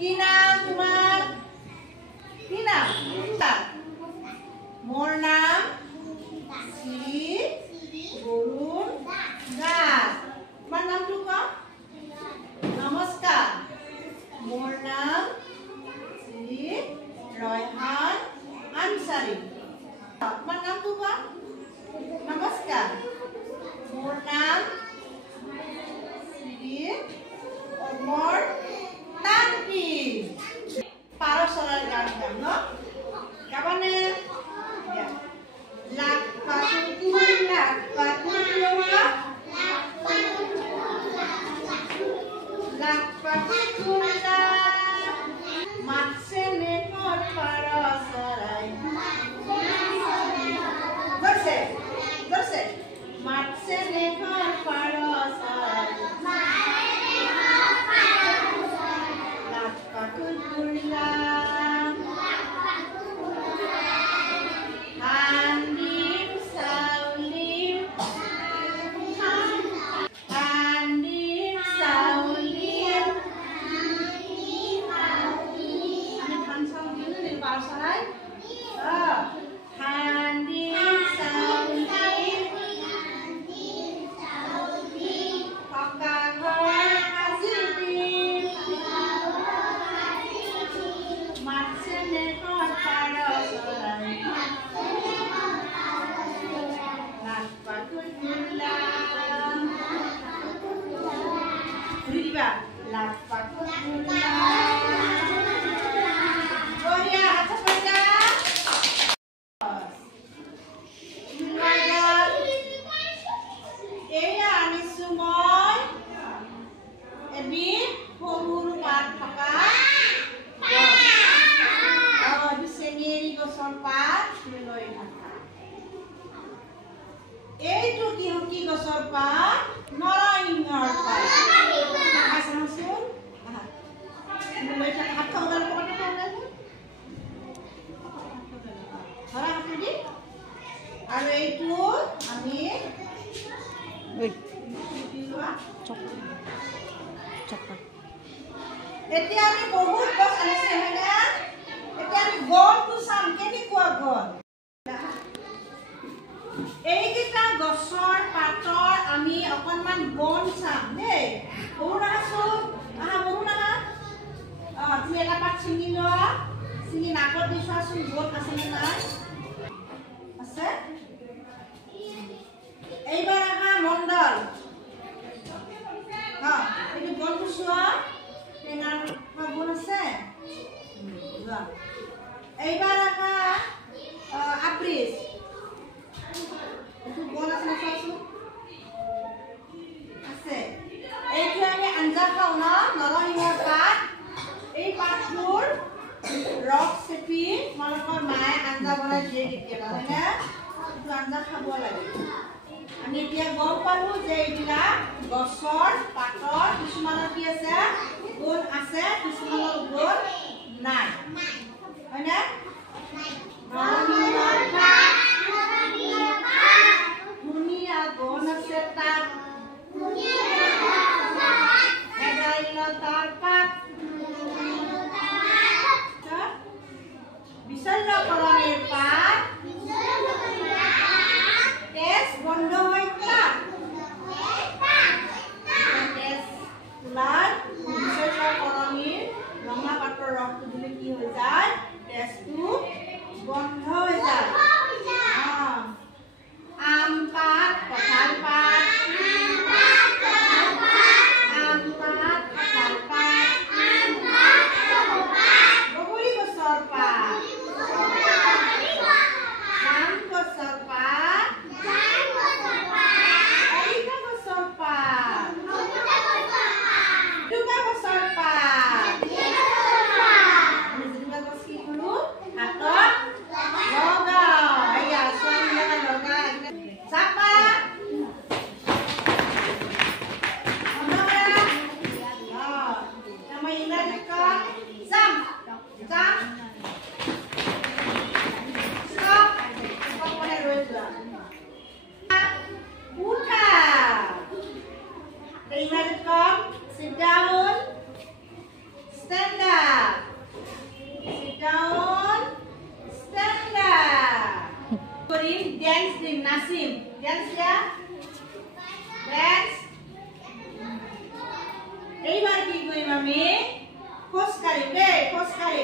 কি নাম তোমাৰ? কি নাম? মোৰ নাম শ্ৰী বৰুণ দাস। তোমাৰ নামটো কোৱা? নমস্কাৰ। মোৰ নাম শ্ৰী ৰয়হান আনসাৰী। তোমাৰ নামটো কোৱা? নমস্কাৰ। মোৰ নাম শ্ৰী অমৰ তান্ত্ৰী। পাৰ চৰাইৰ গান গাম ন? গাবানে? লাখ পাখি লাখ পাখি লাখ পাখি কুলা মাছে নেকৰ পাৰ চৰাই জোৰছে জোৰছে মাছে নেকৰ পাৰ চৰাই লাখ পাখি কুলা এইটো কি গছৰ পাত? নৰসিংহৰ পাত। চাচোন আৰু এইটো আমি এতিয়া আমি বহুত গছ আনিছে হয়নে? এতিয়া আমি গছটো চাম কেনেকুৱা গছ। এইকেইটা গছৰ পাতৰ আমি অকণমান বন চাম দেই। বৰুণ আহাচোন, আহা বৰুণ আহা। তুমি এটা পাত ছিঙি লোৱা, ছিঙি নাকত দি চোৱাচোন বন আছেনে নাই। আছে? এইবাৰ আহা মণ্ডল। এইটো বনটো চোৱা, টেঙাৰ বন আছে। এইবাৰ আহা আপ্ৰিচ। আছে এইটো আমি আঞ্জা খাওঁ ন নৰসিংহৰ পাত। এই পাতবোৰ ৰস চেপি তোমালোকৰ মায়ে আঞ্জা বনাই দিয়ে কেতিয়াবা হয়নে? এইটো আঞ্জা খাব লাগে। আমি এতিয়া গম পালো যে এইবিলাক গছৰ পাতৰ কিছুমানৰ কি আছে গুণ আছে, কিছুমানৰ গুণ নাই হয়নে? নৰসিংহৰ পাত ধুনীয়া গুণ আছে তাত। ভেদাইলতাৰ পাত বিশল্যকৰণীৰ পাত তেজ বন্ধ হৈ তাত তেজ ওলাই বিশল্যকৰণীৰ ৰঙা পাতৰ ৰসটো দিলে কি হৈ যায়? তেজটো বন্ধ হৈ যায়। আম পাত কঁঠাল পাত আম পাত কঁঠাল পাত বগৰী গছৰ পাত জাম গছৰ পাত অমিতা গছৰ পাত দুৰ্গা গছৰ পাত। আমি যেনিবা গছ কি কৰো হাতত লগাও। এয়া ছোৱালীবিলাকে লগাই চাপা stand up. Sit down, stand up. Korean dance dim Nasim. Dance ya? Dance. এইবার কি করি আমি খোঁজ কারি রে খোঁজ কারি